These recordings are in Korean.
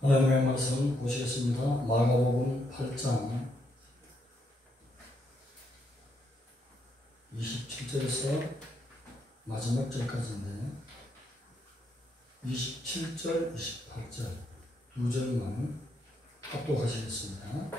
하나님의 말씀 보시겠습니다. 마가복음 8장 27절에서 마지막 절까지인데 27절, 28절 두 절만 합독하시겠습니다.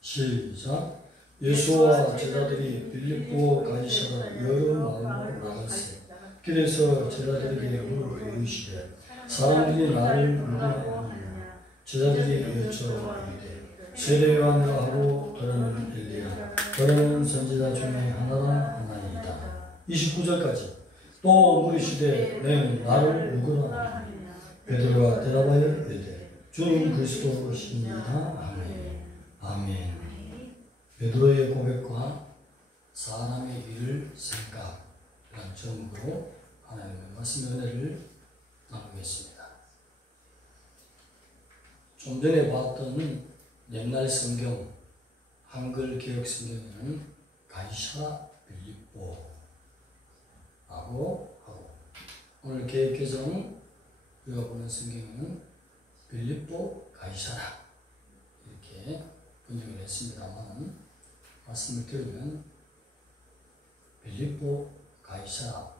시작. 예수와 제자들이 빌립보 가이사라 여러 마을로 나갔으니 길에서 제자들에게 물어 이르시되 사람들이 나를 누구라 하느냐. 제자들이 여쭈어 이르되 세례 요한이라 하고 더러는 엘리야 더러는 선지자 중에 하나라 하나이다. 29절까지. 또 물으시되 너는 나를 누구라 하느냐. 베드로가 대답하여 이르되 주는 그리스도시니이다. 아멘. 아멘. 베드로의 고백과 사람의 일을 생각이라는 제목으로 하나님의 말씀 은혜를 나누겠습니다. 좀 전에 봤던 옛날 성경 한글 개혁 성경에는 가이사라 빌립보라고 하고 오늘 개혁 개정 우리가 보는 성경에는 빌립보 가이사라 이렇게 번역을 했습니다만 말씀을 들으면 빌립보 가이사라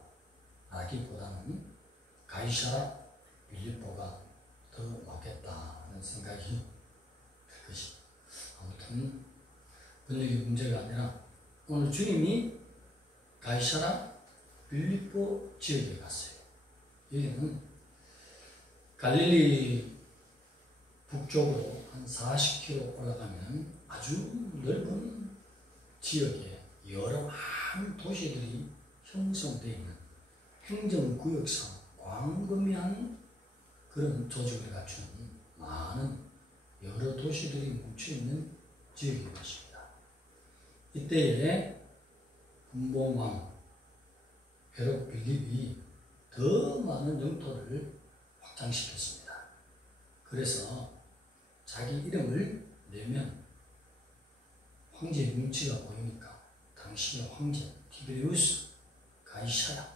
라기보다는 가이사라 빌립보가 더 맞겠다는 생각이 들 것입니다. 아무튼 번역이 문제가 아니라 오늘 주님이 가이사라 빌립보 지역에 갔어요. 여기는 갈릴리 북쪽으로 한 40km 올라가면 아주 넓은 지역에 여러 많은 도시들이 형성되어 있는 행정구역상 광범위한 그런 조직을 갖춘 많은 여러 도시들이 뭉쳐있는 지역인 것입니다. 이때에 분봉왕 헤롯 빌립이 더 많은 영토를 확장시켰습니다. 그래서 자기 이름을 내면 황제의 명치가 보이니까 당시의 황제 티베리우스 가이사라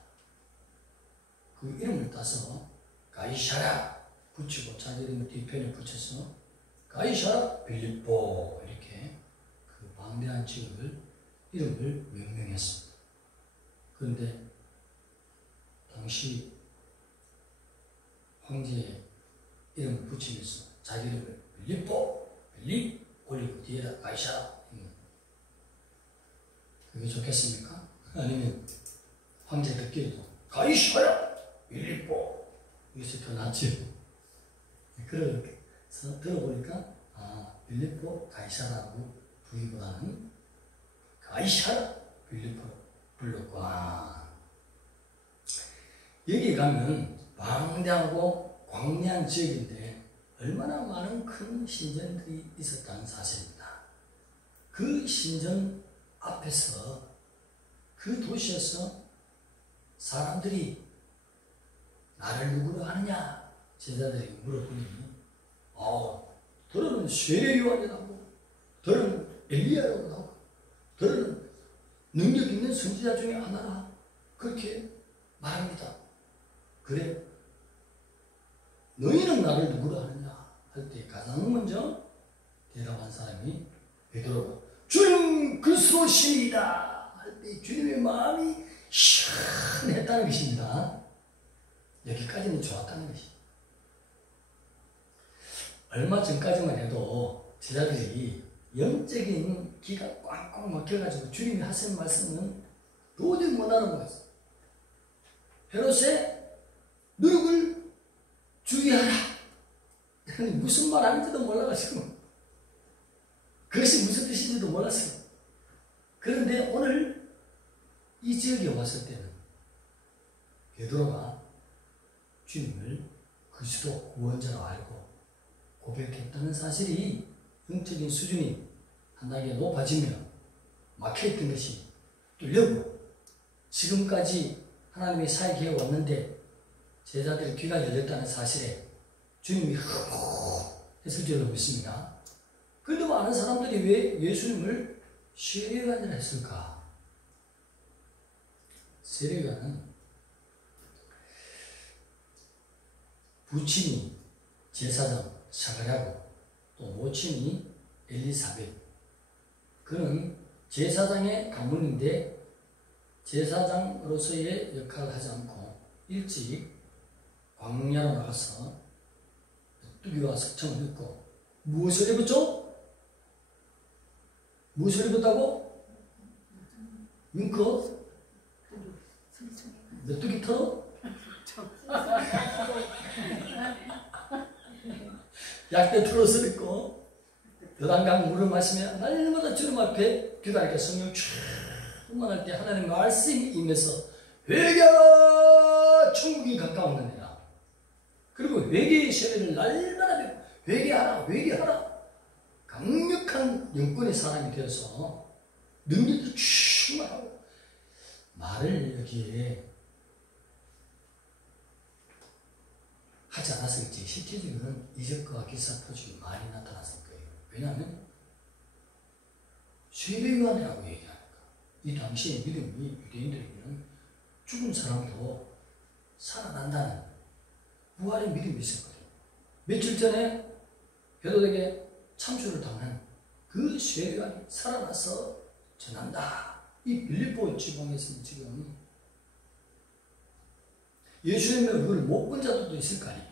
그 이름을 따서 가이사라 붙이고 자기 이름을 뒤편에 붙여서 가이사라 빌립보 이렇게 그 방대한 지역을 이름을 명명했습니다. 그런데 당시 황제의 이름을 붙이면서 자기 이름을 빌립보 빌립 올리고 뒤에다 가이사라 그게 좋겠습니까? 아니면 황제들끼리도 가이사라 빌립보 이것이 더 낫죠. 그래서 들어보니까 빌립보 가이사라고 부르기보다는 가이사라 빌립보로 불렀구나. 여기 가면 방대하고 광야한 지역인데 얼마나 많은 큰 신전들이 있었다는 사실입니다. 그 신전 앞에서 그 도시에서 사람들이 나를 누구로 하느냐 제자들에게 물어보니 더러는 세례 요한이라고 더러는 엘리야라고 하고 더러는 능력 있는 선지자 중에 하나라 그렇게 말합니다. 그래 너희는 나를 누구로 하느냐 할 때 가장 먼저 대답한 사람이 베드로가 주는 그리스도시이다 할 때 주님의 마음이 시원했다는 것입니다. 여기까지는 좋았다는 것입니다. 얼마 전까지만 해도 제자들이 영적인 기가 꽉꽉 막혀가지고 주님이 하신 말씀은 도저히 못 알아먹었어요. 헤롯의 누룩을 주의하라. 무슨 말 하는지도 몰라가지고 그것이 무슨 뜻인지도 몰랐어요. 그런데 오늘 이 지역에 왔을 때는 베드로가 주님을 그리스도 구원자로 알고 고백했다는 사실이 영적인 수준이 한 단계 높아지며 막혀있던 것이 뚫려고 지금까지 하나님의 사역해 왔는데 제자들의 귀가 열렸다는 사실에 주님이 했을 줄로 믿습니다. 그런데 많은 사람들이 왜 예수님을 세례요한이라 했을까? 세례요한은 부친이 제사장 사가랴고 또 모친이 엘리사벳. 그는 제사장의 가문인데 제사장으로서의 역할을 하지 않고 일찍 광야로 나가서 메뚜기와 석청을 입고 무엇을 입었죠? 무엇을 입었다고? 윙크? 메뚜기 털? 약대 털옷을 입고 요단강 물을 마시며 날마다 주님 앞에 기도하니까 성령 충만할 때 하나님의 말씀이 임해서 회개하라 천국이 가까웠느니라. 그리고 회개의 세례를 날마다 배우고 회개하라 강력한 영권의 사람이 되어서 능력이 충만하고 말을 여기에 하지 않았을지 실제적으로는 이적과 기사 표적이 많이 나타났을 거예요. 왜냐하면 세례요한이라고 얘기하니까 이 당시의 믿음이 유대인들에게는 죽은 사람도 살아난다는 부활의 믿음이 있었거든요. 며칠 전에 베드로에게 참수를 당한 그 세례요한이 살아나서 전한다. 이 빌립보 지방에서는 지금 예수님의 얼굴을 못 본 자들도 있을 거 아니에요.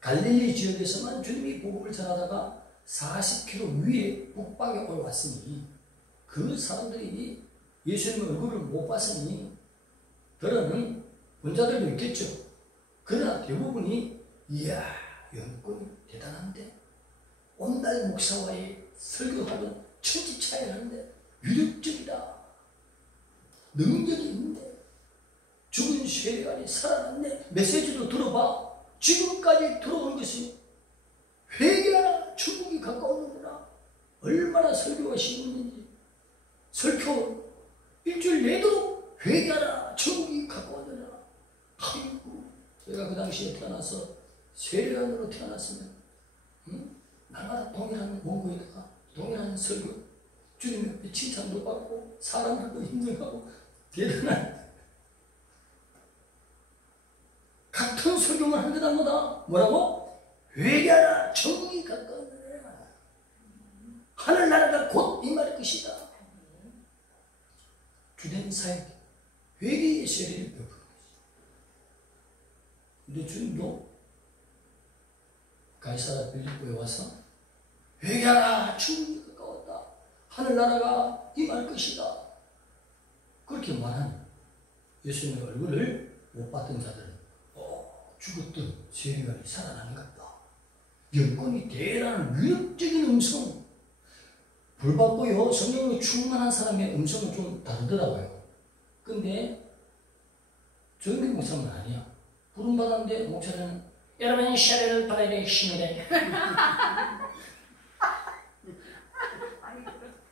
갈릴리 지역에서만 주님이 복음을 전하다가 40km 위에 북방에 올라왔으니 그 사람들이 예수님의 얼굴을 못 봤으니 더러는 본 자들도 있겠죠. 그러나 대부분이 이야 영권이 대단한데 온날 목사와의 설교하는 천지 차이를 하는데 위력적이다. 능력이 있는데 죽은 세례관이 살아났네. 메시지도 들어봐. 지금까지 들어오는 것이 회개하라 천국이 가까웠느니라. 얼마나 설교가 쉬웠는지. 설교 일주일 내도록 회개하라 천국이 가까웠느니라. 아이고 제가 그 당시에 태어나서 세례관으로 태어났으면 날마다 동일한 원고에다가 동일한 설교 주님 옆에 칭찬도 받고 사람들도 인정하고 대단한 같은 설교만 한 것보다 뭐라고? 회개하라 천국이 가까웠느니라. 하늘나라가 곧 임할 것이다. 주된 사역 회개의 세례를 베푸는 것이죠. 근데 주님도 가이사랴 빌립보에 와서 회개하라 천국이 가까웠다. 하늘나라가 임할 것이다. 그렇게 말하는 예수님의 얼굴을 못 봤던 자들은 죽었던 세례관이 살아나는 것 같다. 영권이 대단한 위력적인 음성. 불받고요 성령으로 충만한 사람의 음성은 좀 다르더라고요. 근데 조영기 목사는 아니야. 부름받았는데 목사는 여러분이 세례를 받아야 되십니다.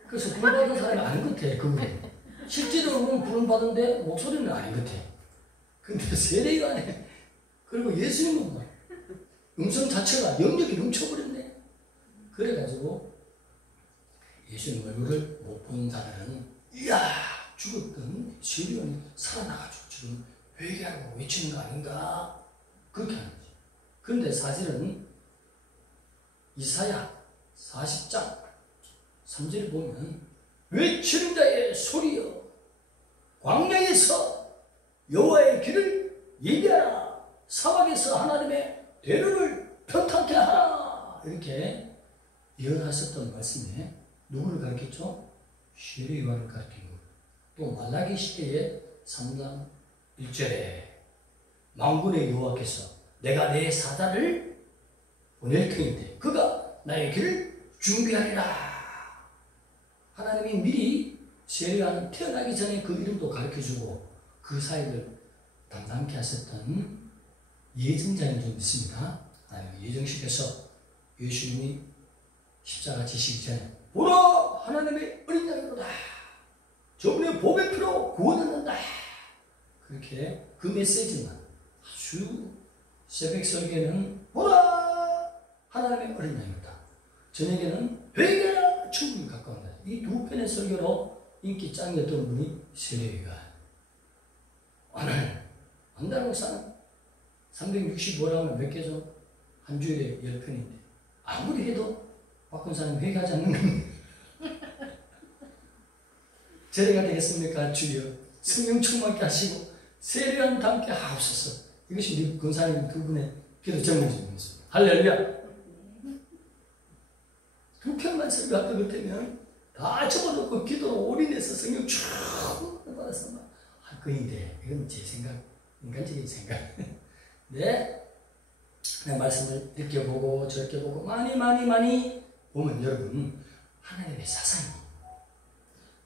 그래서 부름받은 사람이 아닌 것 같아. 그분은 실제로는 부름받은데 목소리는 아닌 것 같아. 근데 세례관에 그리고 예수님은 뭐 음성 자체가 영역이 넘쳐버렸네. 그래가지고 예수님 얼굴을 못 본 자들은 이야 죽었던 세례관이 살아나가지고 지금 회개하고 외치는 거 아닌가 그렇게 하는 거지. 그런데 사실은 이사야 40장 3절을 보면 외치는 자의 소리여 광야에서 여호와의 길을 예비하라. 사막에서 하나님의 대로를 평탄케 하라. 이렇게 예언하셨던 말씀에 누구를 가르쳤죠? 세례요한을 가르치고 또 말라기 시대의 3장 1절에 만군의 여호와께서 내가 내 사자를 보낼 터인데 그가 나의 길을 준비하리라. 하나님이 미리 세례요한 태어나기 전에 그 이름도 가르쳐주고 그 사역을 담당케 하셨던 예정자인 줄 믿습니다. 하나님 예정시켜서 예수님이 십자가 지시기 전에 보라 하나님의 어린 양이로다. 저분의 복의 피로 구원받는다. 그렇게 그 메시지만 아주 새벽 설교는 보라 하나님의 어린 양이로다. 저녁에는 회개하라 천국이 가까운다. 이 두 편의 설교로 인기 짱이었던 분이 세례요한. 오늘 안달 목사는 365라면 몇 개죠? 한 주일에 10편인데 아무리 해도 박근사님 회개하지 않는 겁니다. 제래가 되겠습니까? 주여 성령 충만케 하시고 세례와 함께 하옵소서. 이것이 우리 권사님 두 분의 기도 제목입니다. 할렐루야. 두 편만 설교할 것 같으면 다 접어놓고 기도로 올인해서 성령 쭉 받아서 막 할 거인데 이건 제 생각, 인간적인 생각. 네, 그냥 말씀을 이렇게 보고 저렇게 보고 많이 보면 여러분 하나님의 사상이,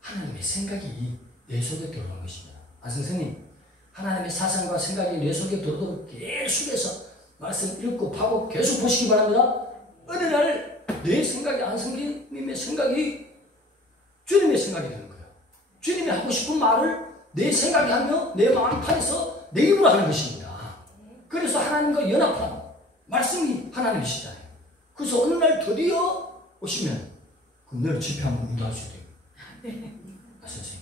하나님의 생각이 내 속에 들어오는 것입니다. 아, 선생님, 하나님의 사상과 생각이 내 속에 들어오도록 계속해서 말씀 읽고 파고 계속 보시기 바랍니다. 어느 날 내 생각이, 안성기님의 생각이 주님의 생각이 되는 거예요. 주님이 하고 싶은 말을 내 생각이 하며 내 마음판에서 내 입으로 하는 것입니다. 그래서 하나님과 연합한 말씀이 하나님이시잖아요. 그래서 어느 날 드디어 오시면 그럼 너를 집회 한번 인도할 수 있어요. 아, 선생님,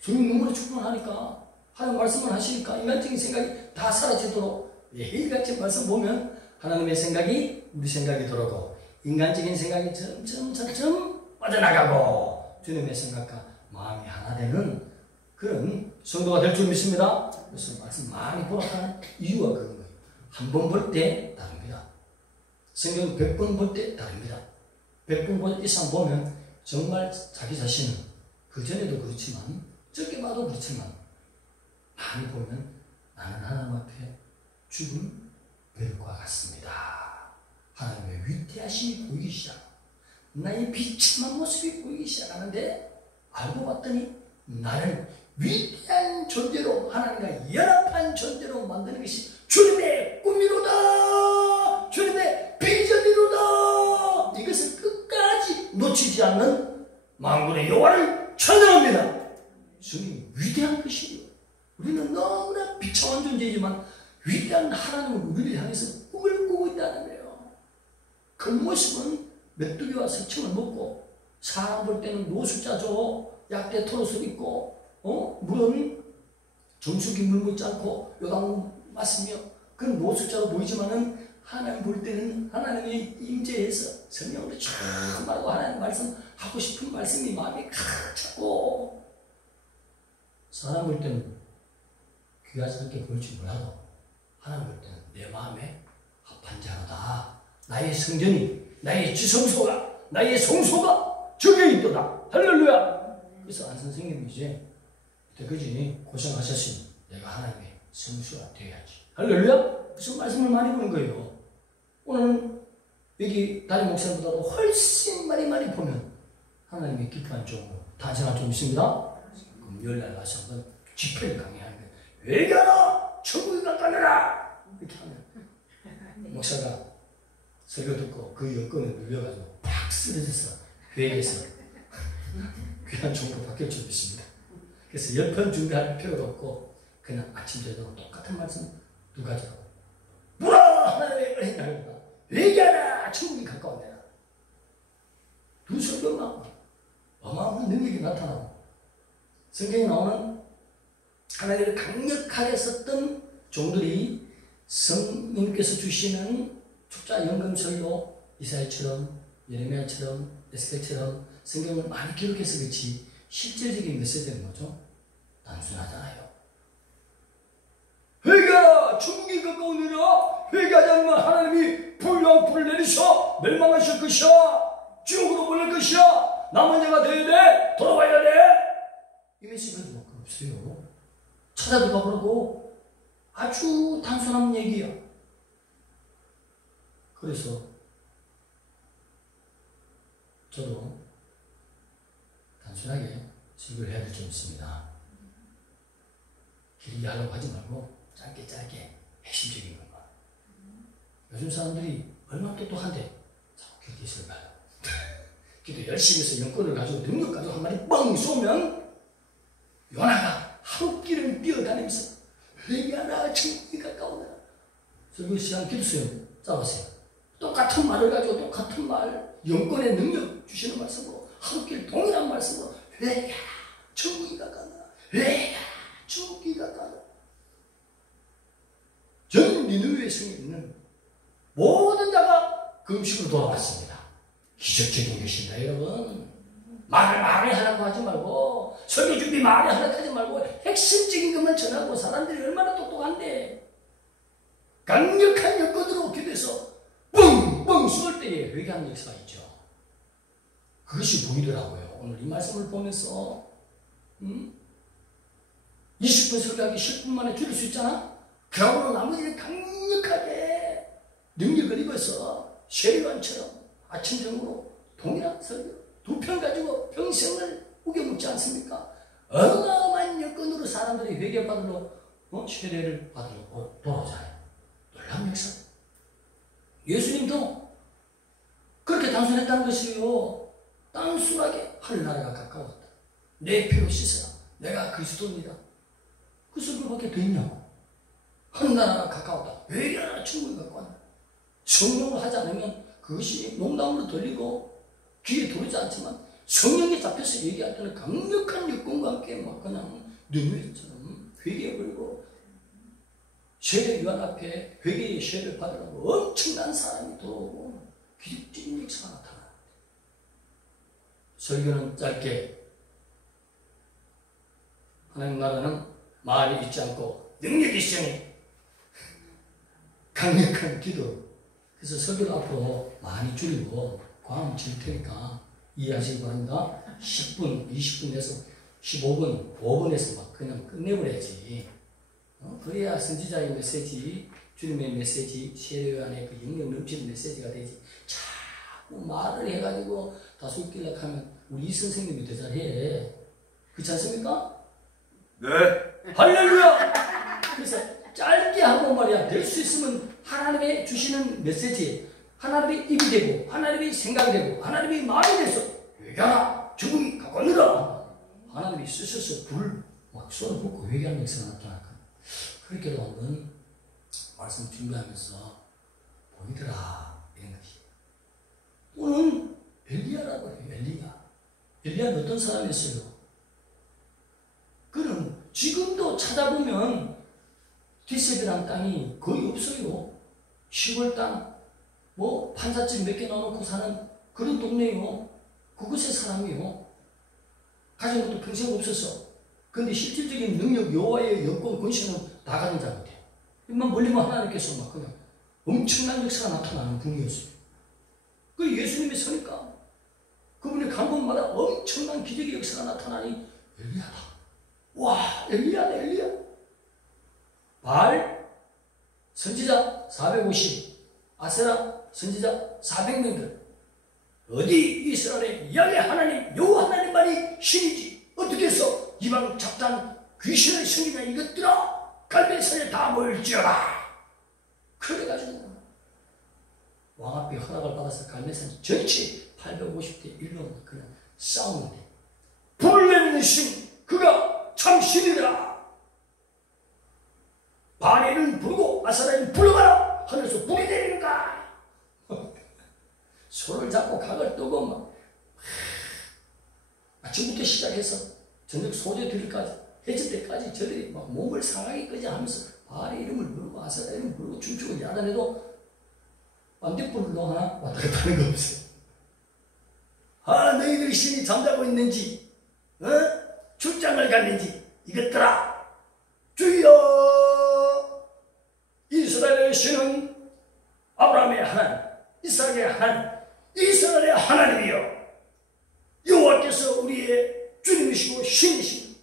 성령 눈물에 충만하니까 하나님 말씀을 하시니까 인간적인 생각이 다 사라지도록 매일같이 말씀 보면 하나님의 생각이 우리 생각이 들어오고 인간적인 생각이 점점 빠져나가고 주님의 생각과 마음이 하나 되는 그런 성도가 될 줄 믿습니다. 그래서 말씀 많이 보라고 하는 이유가 그런 거예요. 한 번 볼 때 다릅니다. 성경 100번 볼 때 다릅니다. 100번 이상 보면 정말 자기 자신은 그전에도 그렇지만 적게 봐도 그렇지만 많이 보면 나는 하나님 앞에 죽은 벼룩과 같습니다. 하나님의 위대하심이 보이기 시작하고 나의 비참한 모습이 보이기 시작하는데 알고 봤더니 나를 위대한 존재로 하나님과 연합한 존재로 만드는 것이 주님의 꿈이로다. 주님의 비전이로다. 이것을 끝까지 놓치지 않는 만군의 여호와를 찬양합니다. 주님이 위대한 것이요. 우리는 너무나 비참한 존재이지만 위대한 하나님은 우리를 향해서 꿈을 꾸고 있다는 거예요. 그 모습은 메뚜기와 새침을 먹고 사람 볼 때는 노숙자죠. 약대 털옷을 입고 물은 정수기 물 먹지 않고 요단 마시며 그런 노숙자로 보이지만은 하나님 볼 때는 하나님의 임재에서 성령으로 쫙 말하고 하나님 말씀 하고 싶은 말씀이 마음에 가득 차고 사람 볼 때는 귀하지 않게 보일지 몰라도 하나님 볼 때는 내 마음에 합한 자로다. 나의 성전이, 나의 지성소가, 나의 성소가 저기에 있도다. 할렐루야. 그래서 안 선생님이 이제 그지 고생하셨으니 내가 하나님의 성수가 되어야지. 할렐루야. 무슨 말씀을 많이 보는 거예요. 오늘 여기 다른 목사님보다도 훨씬 많이 보면 하나님의 기뻐한 종으로 탄생할 좀 있습니다. 그럼 열날 가서 한번 집회를 강의하는 거예요. 회개하라! 천국이 가까이라! 이렇게 하면 목사가 설교 듣고 그 여건을 눌려가지고 팍 쓰러져서 회개해서 귀한 종으로 바뀔 줄 믿습니다. 그래서 10편 준비할 필요도 없고 그냥 아침 저녁 똑같은 말씀 두 가지라고 뭐라 하나님의 은혜가 회개하라 천국이 가까워내라 두 설교만 어마어마한 능력이 나타나고 성경에 나오는 하나님을 강력하게 썼던 종들이 성령님께서 주시는 축자 연금설로 이사야처럼 예레미야처럼 에스겔처럼 성경을 많이 기록해서 그렇지 실질적인 메시지는 뭐죠? 단순하잖아요. 회개하라! 천국이 가까우니라! 회개하지 않으면 하나님이 불과 불을 내리셔 멸망하실 것이야! 지옥으로 보낼 것이야! 남은 자가 되어야 돼! 돌아와야 돼! 이 메시지가 뭐 없어요. 찾아도 가보라고 아주 단순한 얘기야. 그래서 저도 단순하게 설교를 해야 될 점 있습니다. 길게 하려고 하지 말고 짧게 핵심적인 것만. 요즘 사람들이 얼마나 똑똑한데 자꾸 길게 설교하려고. 기도 열심히 해서 연권을 가지고 능력 가지고 한 마리 뻥 쏘면 요나가 하루 길을 뛰어다니면서 회개하라 천국이 가까우다. 설교 시간 기도 수요 짜보세요. 똑같은 말을 가지고 똑같은 말 영권의 능력 주시는 말씀으로 하루길 동일한 말씀으로 회개하라 천국이 가까우다. 회개하라 천국이 가까우다. 전 니느웨 성에 있는 모든 자가 그 음식으로 돌아왔습니다. 기적적인 것입니다, 여러분. 말을 하라고 하지 말고, 설교 준비 말을 하라고 하지 말고, 핵심적인 것만 전하고, 사람들이 얼마나 똑똑한데, 강력한 여건으로 기도해서 뻥뻥 쏠 때에 회개하는 역사가 있죠. 그것이 보이더라고요. 오늘 이 말씀을 보면서 20분 설교하기 10분 만에 줄일 수 있잖아? 그러고는 나머지는 강력하게 능력을 입어서 쉐리완처럼 아침정으로 동일한 설교 2편 가지고 평생을 우겨먹지 않습니까? 어마어마한 여건으로 사람들이 회개받으러 세례를 받으러 돌아오잖아요. 놀라운 역사. 예수님도 그렇게 단순했다는 것이요. 단순하게 하늘나라가 가까웠다. 내 피로 씻어라. 내가 그리스도입니다. 그 설교밖에 더 있냐고. 하늘나라가 가까웠다. 회개하라 충분히 갖고 왔다. 성령을 하지 않으면 그것이 농담으로 들리고 귀에 들어오지 않지만 성령에 잡혀서 얘기할 때는 강력한 여건과 함께 막 그냥 눈물처럼 회개해버리고 세례 요한 앞에 회개의 세례를 받으라고 엄청난 사람이 들어오고 기적적인 역사가 나타납니다. 설교는 짧게 하나님 나라는 말이 있지 않고 능력이 있으니 강력한 기도. 그래서 설교를 앞으로 많이 줄이고 광음 질 테니까 이해하시기 바랍니다. 10분, 20분 내서 15분, 5분에서 막 그냥 끝내버려야지. 그래야 선지자의 메시지, 주님의 메시지, 세례요한의 그 영역 넘치는 메시지가 되지. 자꾸 말을 해가지고 다수 웃기려고 하면 우리 이 선생님이 더 잘해. 그렇지 않습니까? 네. 할렐루야! 그래서 짧게 하고 말이야. 될 수 있으면 하나님의 주시는 메시지, 하나님의 입이 되고, 하나님의 생각이 되고, 하나님의 마음이 돼서 회개하라! 죽음이 가까우니라! 하나님이 쓰셔서 불을 막 쏟아붓고 회개하는 역사가 나타났거든. 그렇게도 한번 말씀 준비하면서 보이더라. 이런 것이. 또는 엘리야라고 해요. 엘리야. 엘리야는 어떤 사람이었어요? 그는 지금도 찾아보면 디셉이라는 땅이 거의 없어요. 시골 땅, 뭐 판잣집 몇 개 넣어놓고 사는 그런 동네요. 그곳의 사람이요. 가진 것도 평생 없었어. 근데 실질적인 능력, 여호와의 여권, 권세는 다 가진 자가 돼요. 입만 벌리면 하나님께서 막 그냥 엄청난 역사가 나타나는 분이었어요. 그 예수님이 서니까 그분이 간 곳마다 엄청난 기적의 역사가 나타나니 엘리야다. 와, 엘리야다, 엘리야. 바알 선지자 450, 아세라 선지자 400명들. 어디 이스라엘의 야훼 하나님, 여호와 하나님만이 신이지. 어떻게 해서 이방 잡단 귀신의 성이냐 이것들아 갈멜산에 다 모일지어라. 그래가지고 왕 앞에 허락을 받아서 갈멜산 전체 850대 1로 그냥 싸우는데 불을 내리는 신 그가 참 신이라. 바알은 부르고 아사라는 불러가라. 하늘에서 불이 내리는가. 손을 잡고 각을 뜨고 막 아침부터 시작해서 저녁 소재 들기까지 해질 때까지 저들이 막 몸을 상하기까지 하면서 바알의 이름을 부르고 아사라의 이름을 부르고 춤추고 야단해도 반대불로 하나 왔다 갔다 하는 거 없어요. 아, 너희들이 신이 잠자고 있는지 출장을 갔는지 이것들아 주여 이스라엘의 신은 아브라함의 하나님 이삭의 하나님 이스라엘의 하나님이여 여호와께서 우리의 주님이시고 신이시니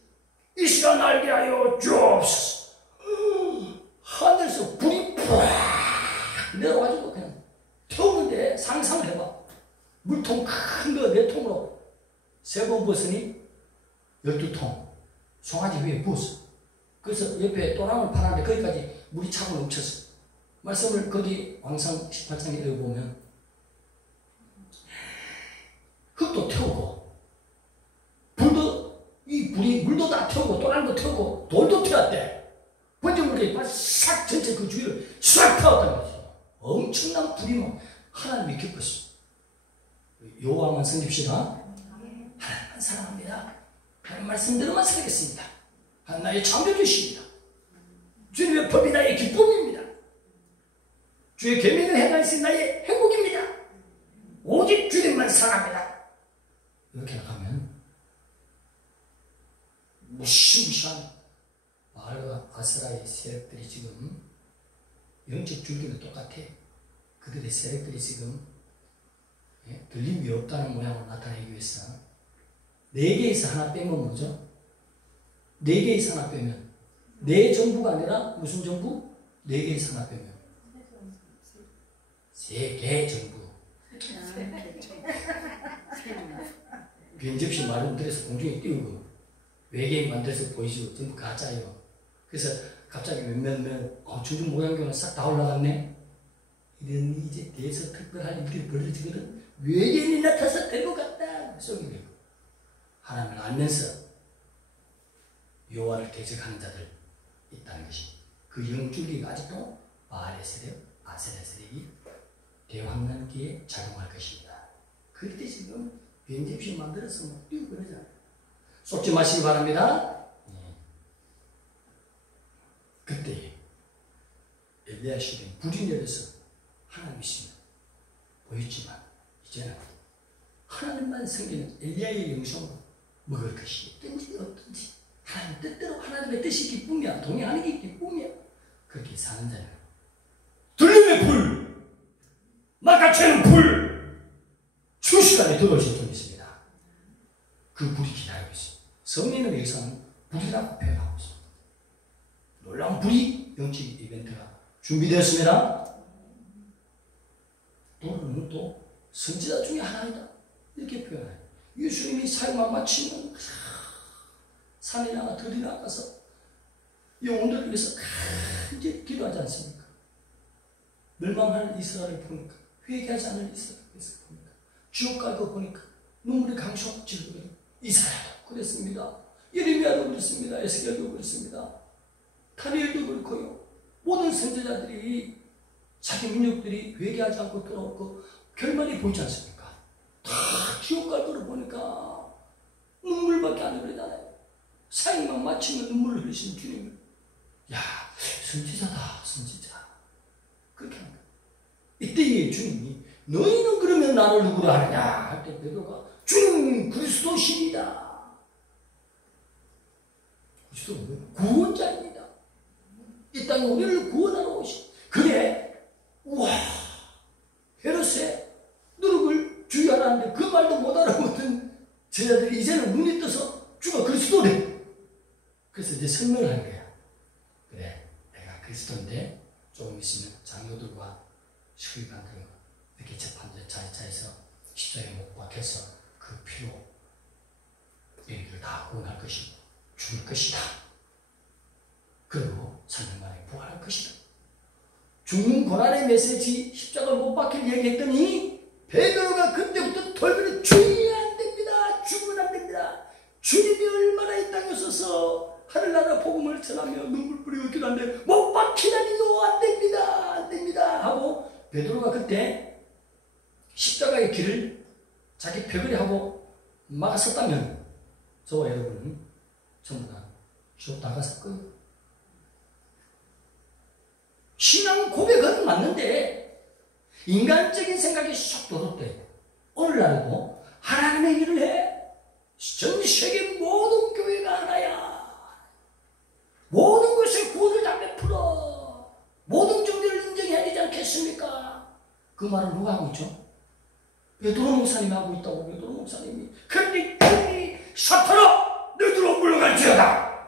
이 시간 알게 하여 주옵소서. 하늘에서 불이 푹 내려가지고 그냥 태우는데 상상을 해봐. 물통 큰 거 4통으로 3번 부었으니 12통 송아지 위에 부었어. 그래서 옆에 또랑을 파는데 거기까지 물이 차고 넘쳤어. 말씀을 거기 왕상 18장에 읽어보면 흙도 태우고 불도 이 불이 물도 다 태우고 또랑도 태우고 돌도 태웠대. 번쩍물이 싹 전체 그 주위를 싹 태웠다는 거죠. 엄청난 불이 막 하나님이 기뻤어. 여호와만 섬깁시다. 하나님만 사랑합니다. 하나님 말씀대로만 살겠습니다. 하나님 나의 창조주십니다. 주님의 법이 나의 기쁨입니다. 주의 계명을 행할 수 있는 나의 행복입니다. 오직 주님만 사랑합니다. 이렇게 나가면 무시무시한 바알과 아세라의 세력들이 지금 영적 줄기는 똑같아. 그들의 세력들이 지금 들림이 없다는 모양으로 나타내기 위해서 4개에서 하나 빼면 뭐죠? 4개에서 하나 빼면 내 정부가 아니라 무슨 정부? 4개에서 하나 빼면 3개 정부. 변접시 말을 들여서 공중에 띄우고 외계인 만들어서 보이시고 전부 가짜예요. 그래서 갑자기 몇몇몇 중중 모양교는 싹 다 올라갔네. 이런 이제 대해서 특별한 일들이 벌어지거든. 외계인이 나타나서 된 것 같다. 속이고 하나님을 알면서 여호와를 대적하는 자들 있다는 것이 그 영줄기가 아직도 바알의 세력, 아세라 세력이 대환란기에 작용할 것입니다. 그때 지금 변접시 만들어서 막 뛰고 그러잖아요. 속지 마시기 바랍니다. 그때 엘리야 시대에 불이 내려서 하나님이 있으면 보였지만 이제는 하나님만 섬기는 엘리야의 영성으로 먹을 것이 있든지 어떤지 하나님 뜻대로 하나님의 뜻이 기쁨이야. 동의하는 게 기쁨이야. 그렇게 사는 자는 들림의 불, 막아채는 불, 추시간에 들어오실 분이 있습니다. 그 불이 기다리고 있습니다. 성령의 역사는 불이라고 표현하고 있습니다. 놀라운 불이 영적 이벤트가 준비되었습니다. 또는 또 선지자 중에 하나이다. 이렇게 표현해요. 예수님이 사역만 마치면 산에 나가 들이 나가서 영혼들을 위해서 이제 기도하지 않습니까? 멸망하는 이스라엘을 보니까 회개하지 않는 이스라엘을 보니까 지옥 갈 거 보니까 눈물이 강속지거든요. 이사야도 그랬습니다. 예레미야도 그랬습니다. 에스겔도 그랬습니다. 다니엘도 그렇고요. 모든 선지자들이 자기 민족들이 회개하지 않고 돌아오고 결말이 보이지 않습니까? 다 지옥 갈 거를 보니까 눈물밖에 안 흐르잖아요. 사역만 마치면 눈물을 흘리시는 주님을 야 선지자다 선지자 그렇게 합니다. 이때에 주님이 너희는 그러면 나를 누구로 하느냐 할 때 베드로가 주님 그리스도십니다. 그리스도는 구원자입니다. 이 땅에 우리를 구원하러 오신 그래 우와 헤롯의 누룩을 주의하라는데 그 말도 못 알아듣는 제자들이 이제는 눈이 떠서 주가 그리스도래. 그래서 이제 설명을 한 거야. 그래 내가 그리스도인데 조금 있으면 장로들과 서기관들과 이렇게 재판자에서 십자가에 못 박혀서 그 피로 너희들을 다 구원할 것이고 죽을 것이다. 그리고 3년 만에 부활할 것이다. 죽는 고난의 메시지 십자가를 못 박힐 얘기했더니 베드로가 그때부터 돌변을 주의 안 됩니다. 죽으면 안 됩니다. 주님이 얼마나 이 땅에 오셔서 하늘나라 복음을 전하며 눈물 뿌리고 기도하는데 못 박히다니요 안 됩니다. 안 됩니다. 하고 베드로가 그때 십자가의 길을 자기 벽을 하고 막았었다면 저와 여러분은 전부 다 지옥 다 갔을 거예요. 신앙 고백은 맞는데 인간적인 생각이 쏙 들었대. 오늘날에도 하나님의 일을 해. 전 세계 모든 교회가 하나야. 모든 것에 구원을 다 베풀어. 모든 종교를 인정해야 되지 않겠습니까? 그 말을 누가 하고 있죠? 베드로 목사님이 하고 있다고. 베드로 목사님이. 그런데 주님이 사탄아 너희들로 물러갈지어다.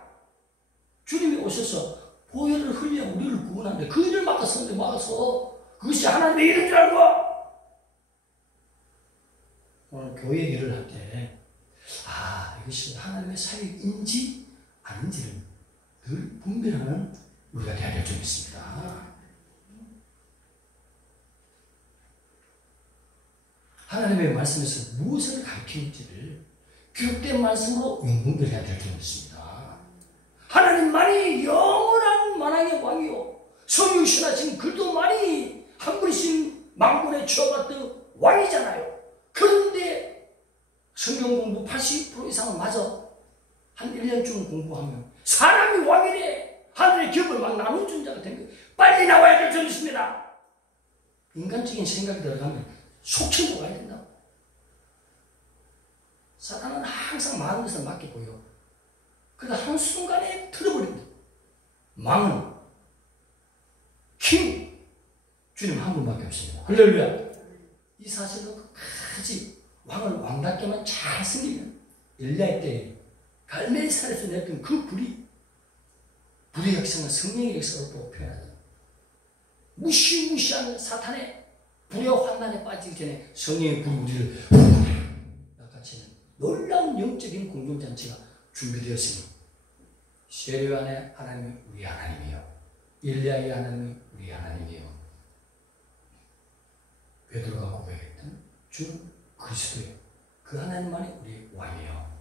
주님이 오셔서 보혈을 흘려 우리를 구원하는데 그 일을 막았었는데 막아서 그것이 하나님의 일인 줄 알고 오늘 교회 일을 할 때 이것이 하나님의 사역인지 아닌지를 늘 분별하는 우리가 되어야 될 점이 있습니다. 하나님의 말씀에서 무엇을 가르치는지를 기록된 말씀으로 분별해야 될 점이 있습니다. 하나님만이 영원한 만왕의 왕이요 성육신하신 그리스도만이 한 분이신 만군의 주어받던 왕이잖아요. 그런데 성경 공부 80% 이상은 맞아. 한 1년쯤 공부하면 사람이 왕이래. 하늘의 기업을 막 나눠준 자가 된 거예요. 빨리 나와야 될 점이 있습니다. 인간적인 생각이 들어가면 속칭 가야 된다고. 사탄은 항상 많은 것을 맞게 보여. 그러다 한순간에 틀어버립니다. 망은 킹 주님 한 분밖에 없습니다. 할렐루야. 이 사실은 끝까지 왕을 왕답게만 잘 섬기면 엘리야의 때에 갈멜산에서 냈던 그 불의 역사는 성령의 역사로 또 표현하죠. 무시무시한 사탄의 불의와 환난에 빠지기 전에 성령의 불이 우리를 낚아채는 놀라운 영적인 공동장치가 준비되었으니 세례요한의 하나님이 우리 하나님이요, 엘리야의 하나님이 우리 하나님이요, 베드로가 고백했던 주 그리스도요, 그 하나님만이 우리 왕이요.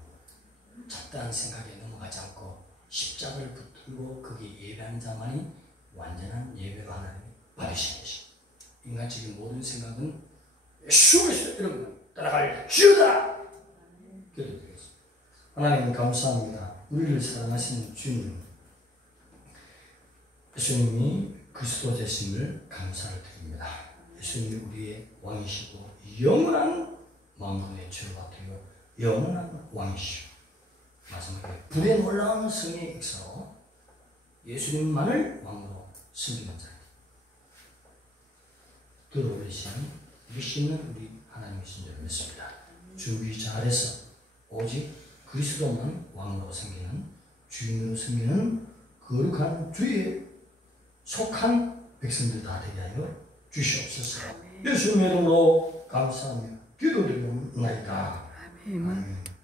잡다한 생각에 넘어가지 않고 십자가를 붙들고 거기 예배하는 자만이 완전한 예배로 하나님이 받으신 것이. 인간적인 모든 생각은 예수 그리스도 여러분 따라갈 주다. 기도드리겠습니다. 하나님 감사합니다. 우리를 사랑하시는 주님, 예수님이 그리스도 되심을 감사를 드립니다. 예수님이 우리의 왕이시고 영원한 만군의 주가 되어 영원한 왕이시오. 마지막에 불에 놀라운 성의 역사로 예수님만을 왕으로 섬기는 자, 들어오시는 믿는 우리 하나님이신 줄 믿습니다. 준비 잘해서 오직 그리스도만 왕으로 섬기는, 주인으로 섬기는 거룩한 주에 속한 백성들 다 되게 하여 주시옵소서. 예수님의 이름으로 감사하며 기도드리옵나이다. 아멘.